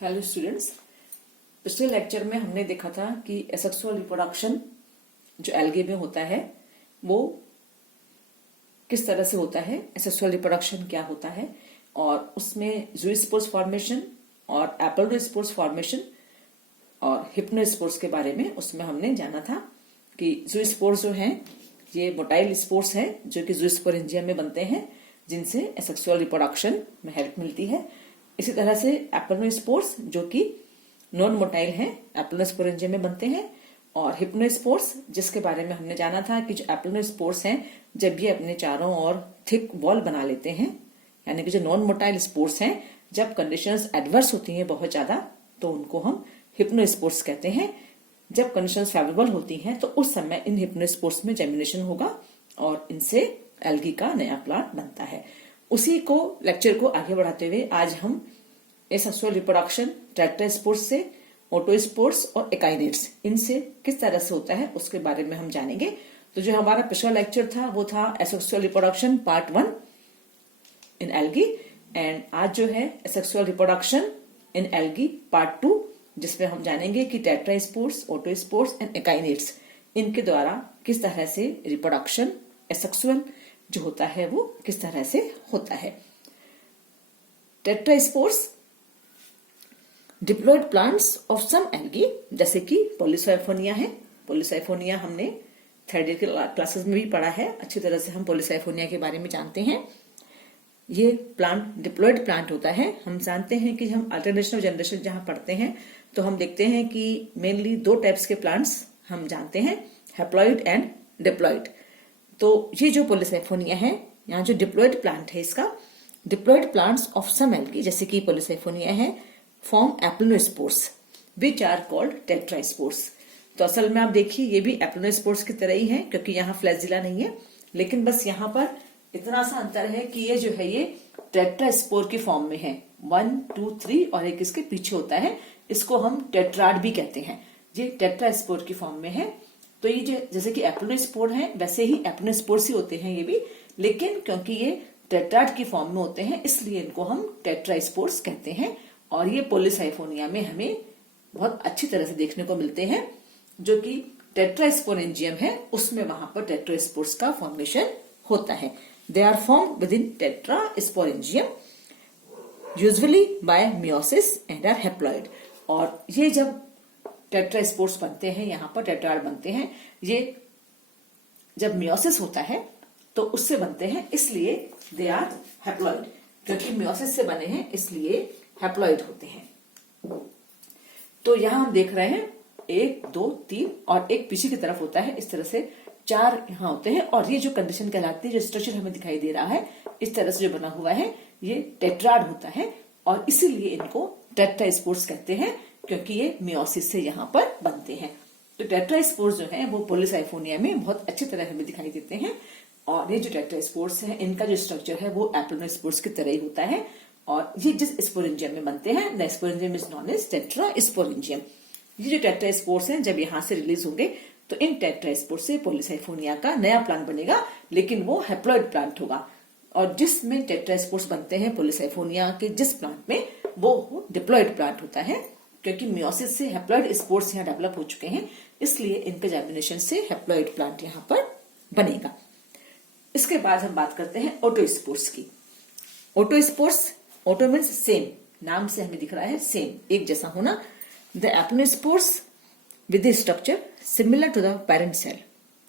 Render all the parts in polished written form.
Hello students, पिछले lecture में हमने देखा था कि एसेक्सुअल रिप्रोडक्शन जो एल्गे में होता है वो किस तरह से होता है, एसेक्सुअल रिप्रोडक्शन क्या होता है और उसमें ज़ूस्पोर्स फॉर्मेशन और एप्लोडोस्पोर्स फॉर्मेशन और हिप्नोस्पोर्स के बारे में उसमें हमने जाना था कि ज़ूस्पोर्स जो हैं ये मोटाइल स्पोर्स हैं जो कि ज़ूस्पोरेंजियम में बनते हैं जिनसे एसेक्सुअल रिप्रोडक्शन में हेल्प मिलती है। इसी तरह से एप्लोडोस्पोर्स जो कि नॉन मोटाइल हैं, एप्लोडोस्पोरेंजियम में बनते हैं। और हिप्नोस्पोर्स जिसके बारे में हमने जाना था कि जो एप्लोडोस्पोर्स हैं जब ये अपने चारों ओर थिक वॉल बना लेते हैं, यानी कि जो नॉन मोटाइल स्पोर्स हैं जब कंडीशंस एडवर्स होती हैं बहुत ज्यादा तो उनको हम हिप्नोस्पोर्स कहते हैं। जब कंडीशंस फेवरेबल होती हैं तो उस समय इन हिप्नोस्पोर्स में जेमिनेशन होगा और इनसे एल्गी का नया प्लांट बनता है। उसी को लेक्चर को आगे बढ़ाते हुए आज हम एसेक्सुअल रिप्रोडक्शन ट्रैक्टोस्पोर्स से, ओटोस्पोर्स और एकाइनेट्स इनसे किस तरह से होता है उसके बारे में हम जानेंगे। तो जो हमारा पिछला लेक्चर था वो था asexual reproduction part 1 in algae and आज जो है asexual reproduction in algae part 2 जिसमें हम जानेंगे कि टेट्रास्पोर्स, ओटोस्पोर्स एंड एकाइनेट्स इनके द्वारा किस तरह से रिप्रोडक्शन एसेक्सुअल जो होता है वो किस तरह से होता है। Tetraspores diploid plants of some algae जैसे कि पॉलीसाइफोनिया है। पॉलीसाइफोनिया हमने थर्ड ईयर के क्लासेस में भी पढ़ा है, अच्छी तरह से हम पॉलीसाइफोनिया के बारे में जानते हैं। ये प्लांट डिप्लॉयड प्लांट होता है। हम जानते हैं कि हम अल्टरनेशन जनरेशन जहां पढ़ते हैं तो हम देखते हैं कि मेनली दो टाइप्स के प्लांट्स हम जानते हैं, हैप्लॉइड एंड डिप्लॉयड। तो ये जो पॉलीसाइफोनिया है, यहाँ जो डिप्लॉयड प्लांट है इसका diploid plants of some algae जैसे कि पॉलीसाइफोनिया है form aplanospores which are called tetraspores. तो असल में आप देखिए ये भी एप्लोनोस्पोर्स की तरह ही है क्योंकि यहाँ फ्लैजिला नहीं है, लेकिन बस यहाँ पर इतना सा अंतर है कि ये जो है ये टेट्रास्पोर की फॉर्म में है, 1, 2, 3 और एक इसके पीछे होता है। इसको हम टेट्राड भी कहते हैं। ये टेट्रास्पोर की फॉर्म में है। तो ये जो जैसे कि एप्लोनोस्पोर है वैसे ही एप्लोनोस्पोर्स ही होते हैं ये भी, लेकिन क्योंकि ये टेट्राड की फॉर्म में होते हैं इसलिए इनको हम टेट्रास्पोर्स कहते हैं। और ये पॉलीसाइफोनिया में हमें बहुत अच्छी तरह से देखने को मिलते हैं। जो कि टेट्रास्पोरेंजियम है उसमें वहां पर टेट्रास्पोर्स का फॉर्मेशन होता है। They are form within tetrasporangium usually by meiosis and are haploid. और ये जब टेट्रास्पोर्स बनते हैं, यहाँ पर टेट्राड बनते हैं, ये जब मियोसिस होता है तो उससे बनते हैं, इसलिए दे आर हैप्लॉइड। क्योंकि मियोसिस से बने हैं इसलिए हैप्लॉइड होते हैं। तो यहां हम देख रहे हैं 1, 2, 3 और एक पीछे की तरफ होता है, इस तरह से 4 यहाँ होते हैं। और ये जो कंडीशन कहलाती है, जो स्ट्रक्चर हमें दिखाई दे रहा है इस तरह से जो बना हुआ है ये टेट्राड होता है और इसीलिए इनको टेट्रास्पोर्स कहते हैं क्योंकि ये मियोसिस से यहाँ पर बनते हैं। तो टेट्रास्पोर्स जो है वो पॉलीसाइफोनिया में बहुत अच्छी तरह हमें दिखाई देते हैं। और ये जो टेट्रास्पोर्स है इनका जो स्ट्रक्चर है वो एप्लोनोस्पोर्स की तरह ही होता है। और ये जिस स्पोरेंजियम में बनते हैं the sporangium is known as tetrasporangium. ये जो टेट्रास्पोर्स हैं जब यहाँ से रिलीज होंगे तो इन टेट्रास्पोर्स से पॉलीसाइफोनिया का नया प्लांट बनेगा, लेकिन वो हैप्लॉइड प्लांट होगा। और जिसमें टेट्रास्पोर्स बनते हैं पॉलीसाइफोनिया के जिस प्लांट में वो डिप्लॉयड प्लांट होता है। क्योंकि मियोसिस से हैप्लॉइड स्पोर्स यहाँ डेवलप हो चुके हैं इसलिए इनके जर्मिनेशन से हैप्लॉइड प्लांट यहाँ पर बनेगा। इसके बाद हम बात करते हैं ओटोस्पोर्स की। ओटोस्पोर्स, ओटो मीन्स सेम, नाम से हमें दिख रहा है सेम, एक जैसा होना। The aplanospores with structure similar to the parent cell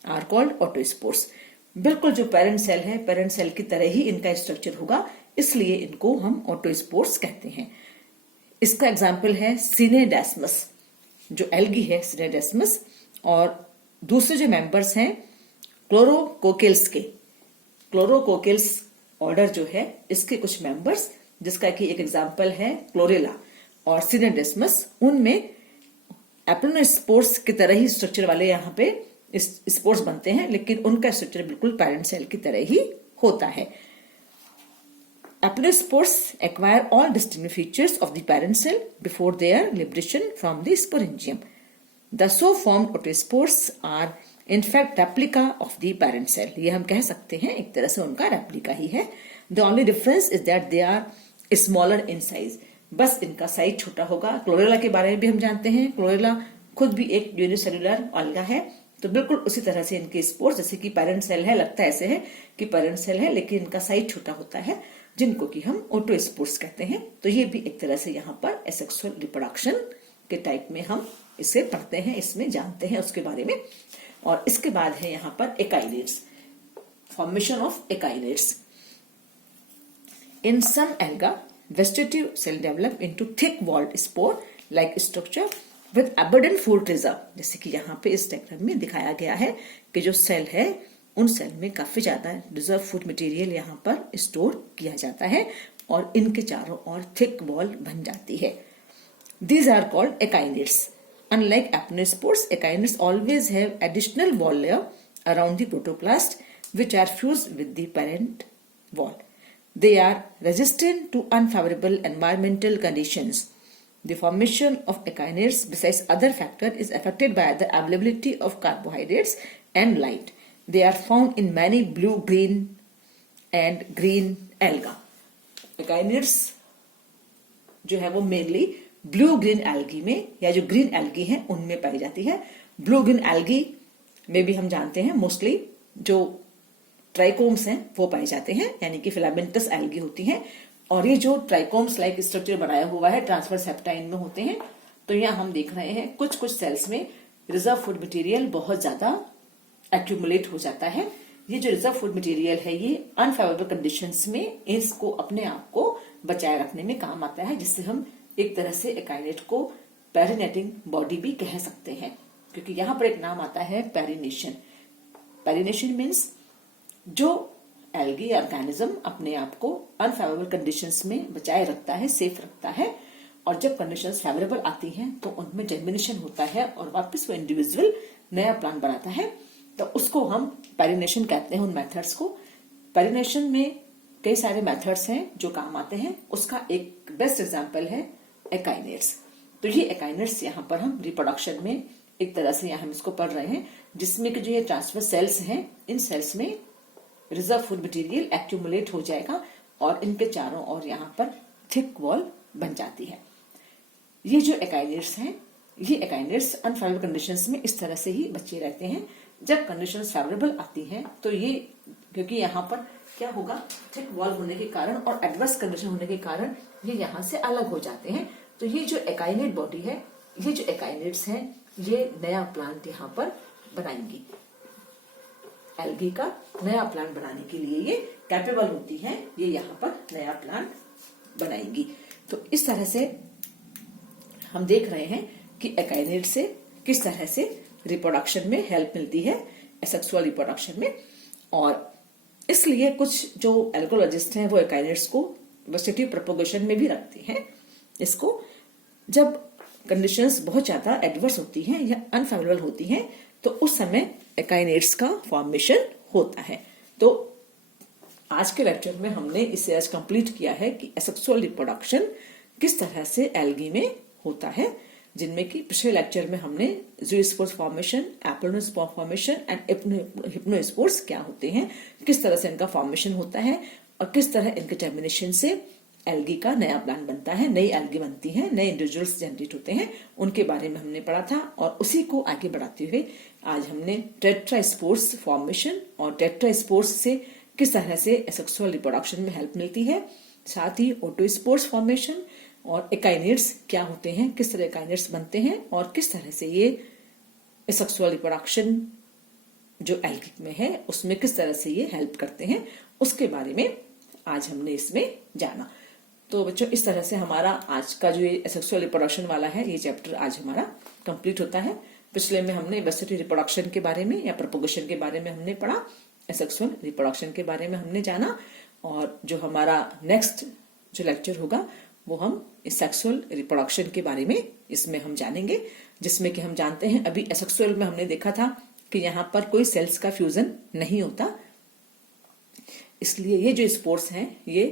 are called autospores. बिल्कुल जो पेरेंट सेल है, पेरेंट सेल की तरह ही इनका स्ट्रक्चर होगा, इसलिए इनको हम ओटोस्पोर्स कहते हैं। इसका एग्जाम्पल है सिनेडेस्मस, जो एल्गी है सिनेडेस्मस। और दूसरे जो मेंबर्स हैं क्लोरोकोकेल्स के, क्लोरोकोकेल्स ऑर्डर जो है इसके कुछ मेंबर्स, जिसका कि एक एग्जाम्पल है क्लोरेला और सिनेडेस्मस, उनमें एप्लोनोस्पोर्स की तरह ही स्ट्रक्चर वाले यहाँ पे स्पोर्स बनते हैं, लेकिन उनका स्ट्रक्चर बिल्कुल पेरेंट सेल की तरह ही होता है। Aplospores acquire all distinct features of the parent cell before their liberation from the sporangium. The so formed otospores are in fact replica of the parent cell. ये हम कह सकते हैं एक तरह से उनका रेप्लिका ही है। The only difference is that they are smaller in size. बस इनका साइज छोटा होगा। क्लोरेला के बारे में भी हम जानते हैं, क्लोरेला खुद भी एक यूनिसेलुलर ऑल्गा है। तो बिल्कुल उसी तरह से इनके स्पोर्स, जैसे कि पेरेंट सेल है, लगता है ऐसे है कि पेरेंट सेल है, लेकिन इनका साइज छोटा होता है, जिनको कि हम ओटोस्पोर्स कहते हैं। तो ये भी एक तरह से यहाँ पर एसेक्सुअल रिप्रोडक्शन के टाइप में हम इसे पढ़ते हैं, इसमें जानते हैं उसके बारे में। और इसके बाद है यहाँ पर akinetes, formation of akinetes. In some alga vegetative cell develop into thick walled spore like structure with abundant food reserve. जैसे कि यहाँ पे इस डायग्राम में दिखाया गया है कि जो सेल है उन सेल में काफी ज्यादा रिजर्व फूड मटेरियल यहाँ पर स्टोर किया जाता है और इनके चारों ओर थिक वॉल बन जाती है। These are called echinates. Unlike apnospores, echinates always have additional wall layer around the protoplast, which are fused with the parent wall. They are resistant to unfavorable environmental conditions. The formation of echinates, besides other factors, is affected by the availability of carbohydrates and light. They are found in many blue, green, and green alga. Echinates जो है वो mainly blue green algae में या जो green algae है उनमें पाई जाती है। ब्लू ग्रीन एल्गी में भी हम जानते हैं मोस्टली जो ट्राइकोम्स हैं वो पाए जाते हैं, यानी कि फिलामेंटस एल्गी होती हैं। और ये जो ट्राइकोम्स लाइक स्ट्रक्चर बनाया हुआ है ट्रांसवर्स हेप्टाइन में होते हैं। तो यहाँ हम देख रहे हैं कुछ कुछ सेल्स में रिजर्व फूड मटेरियल बहुत ज्यादा एक्यूमुलेट हो जाता है। ये जो रिजर्व फूड मटेरियल है ये अनफेवरेबल कंडीशंस में इसको अपने आप को बचाए रखने में काम आता है, जिससे हम एक तरह से एकाइनेट को पेरिनेटिंग बॉडी भी कह सकते हैं, क्योंकि यहाँ पर एक नाम आता है पेरिनेशन। पेरिनेशन मीन्स जो एल्गी ऑर्गेनिज्म अपने आप को अनफेवरेबल कंडीशंस में बचाए रखता है, सेफ रखता है, और जब कंडीशंस फेवरेबल आती हैं तो उनमें जर्मिनेशन होता है और वापस वो इंडिविजुअल नया प्लांट बनाता है। तो उसको हम पेरिनेशन कहते हैं उन मेथड्स को। पेरिनेशन में कई सारे मेथड्स हैं जो काम आते हैं, उसका एक बेस्ट एग्जांपल है एकाइनेट्स। तो ये एकाइनेट्स यहाँ पर हम रिप्रोडक्शन में एक तरह से यहाँ हम इसको पढ़ रहे हैं, जिसमें कि जो ये ट्रांसफर सेल्स हैं इन सेल्स में रिजर्व फूड मटेरियल एक्यूमुलेट हो जाएगा और इनके चारों ओर यहाँ पर थिक वॉल बन जाती है। ये जो एकाइनेट्स हैं ये एकाइनेट्स अनफेवरेबल कंडीशंस में इस तरह से ही बचे रहते हैं। जब कंडीशंस फेवरेबल आती हैं तो ये, क्योंकि यहाँ पर क्या होगा, थिक वॉल होने के कारण और एडवर्स कंडीशन होने के कारण ये यहाँ से अलग हो जाते हैं। तो ये जो एकाइनेट बॉडी है, ये जो एकाइनेट्स हैं, ये नया प्लांट यहाँ पर बनाएंगी। एल्गी का नया प्लांट बनाने के लिए ये कैपेबल होती है, ये यहाँ पर नया प्लांट बनाएंगी। तो इस तरह से हम देख रहे हैं कि एकाइनेट से किस तरह से रिप्रोडक्शन में हेल्प मिलती है, एसेक्सुअल रिप्रोडक्शन में। और इसलिए कुछ जो एल्गोलॉजिस्ट हैं वो एकाइनेट्स को वेजिटेटिव प्रोपगेशन में भी रखते हैं। इसको जब कंडीशंस बहुत ज्यादा एडवर्स होती हैं या अनफेवरेबल होती हैं तो उस समय एकाइनेट्स का फॉर्मेशन होता है। तो आज के लेक्चर में हमने इसे आज कंप्लीट किया है कि एसेक्सुअल रिप्रोडक्शन किस तरह से एल्गी में होता है, जिनमें कि पिछले लेक्चर में हमने ज़ूस्पोर्स फॉर्मेशन, एप्लोनोस्पोर फॉर्मेशन एंड हिप्नोस्पोर्स क्या होते हैं, किस तरह से इनका फॉर्मेशन होता है और किस तरह इनके टर्मिनेशन से एल्गी का नया प्लांट बनता है, नई एल्गी बनती है, नए इंडिविजुअल्स जनरेट होते हैं, उनके बारे में हमने पढ़ा था। और उसी को आगे बढ़ाते हुए आज हमने टेट्रास्पोर्स फॉर्मेशन और टेट्रास्पोर्स से किस तरह से एसेक्सुअल रिप्रोडक्शन में हेल्प मिलती है, साथ ही ओटोस्पोर्स फॉर्मेशन और एकाइनेट्स क्या होते हैं, किस तरह एकाइनेट्स बनते हैं और किस तरह से ये एसेक्सुअल रिप्रोडक्शन जो एल्गी में है उसमें किस तरह से ये हेल्प करते हैं, उसके बारे में आज हमने इसमें जाना। तो बच्चों इस तरह से हमारा आज का जो ये एसेक्सुअल रिप्रोडक्शन वाला है ये चैप्टर आज हमारा कंप्लीट होता है। पिछले में हमने वेजिटेटिव रिप्रोडक्शन के बारे में या प्रोपगेशन के बारे में हमने पढ़ा, एसेक्सुअल रिप्रोडक्शन के बारे में हमने जाना, और जो हमारा नेक्स्ट जो लेक्चर होगा वो हम इस सेक्सुअल रिप्रोडक्शन के बारे में इसमें हम जानेंगे, जिसमें कि हम जानते हैं अभी एसेक्सुअल में हमने देखा था कि यहाँ पर कोई सेल्स का फ्यूजन नहीं होता, इसलिए ये जो स्पोर्स हैं ये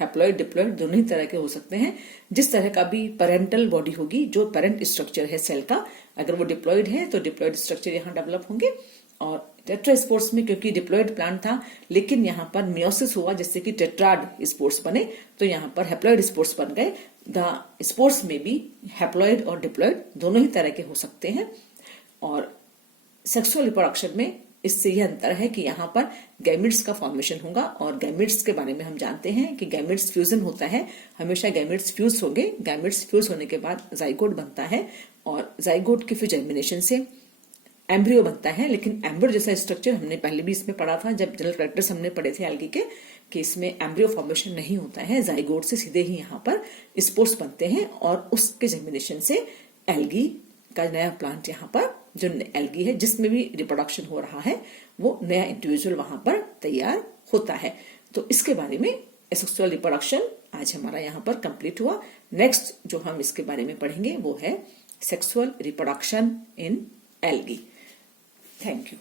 हैप्लॉइड डिप्लॉइड दोनों ही तरह के हो सकते हैं। जिस तरह का भी पेरेंटल बॉडी होगी, जो पेरेंट स्ट्रक्चर है सेल का, अगर वो डिप्लॉइड है तो डिप्लॉइड स्ट्रक्चर यहाँ डेवलप होंगे, और टेट्रास्पोर्स में क्योंकि डिप्लॉयड प्लांट था, लेकिन यहाँ पर मियोसिस हुआ जिससे कि टेट्राड स्पोर्स बने, तो यहाँ पर हैप्लॉयड स्पोर्स बन गए। द स्पोर्स में भी हैप्लॉयड और डिप्लॉयड दोनों ही तरह के हो सकते हैं। और सेक्सुअल रिप्रोडक्शन में इससे यह अंतर है कि यहाँ पर गैमिट्स का फॉर्मेशन होगा, और गैमिट्स के बारे में हम जानते हैं कि गैमिट्स फ्यूजन होता है, हमेशा गैमिट्स फ्यूज होंगे। गैमिट्स फ्यूज होने के बाद जाइगोट बनता है, और जाइगोट की फिर जर्मिनेशन से एम्ब्रियो बनता है। लेकिन एम्ब्रियो जैसा स्ट्रक्चर हमने पहले भी इसमें पढ़ा था, जब जनरल कैरेक्टर्स हमने पढ़े थे एल्गी के, कि इसमें एम्ब्रियो फॉर्मेशन नहीं होता है, जाइगोट से सीधे ही यहाँ पर स्पोर्स बनते हैं, और उसके जर्मिनेशन से एल्गी का नया प्लांट यहाँ पर जो एल्गी है जिसमें भी रिप्रोडक्शन हो रहा है, वो नया इंडिविजुअल वहां पर तैयार होता है। तो इसके बारे में सेक्सुअल रिप्रोडक्शन आज हमारा यहाँ पर कंप्लीट हुआ। नेक्स्ट जो हम इसके बारे में पढ़ेंगे वो है sexual reproduction in algae. Thank you.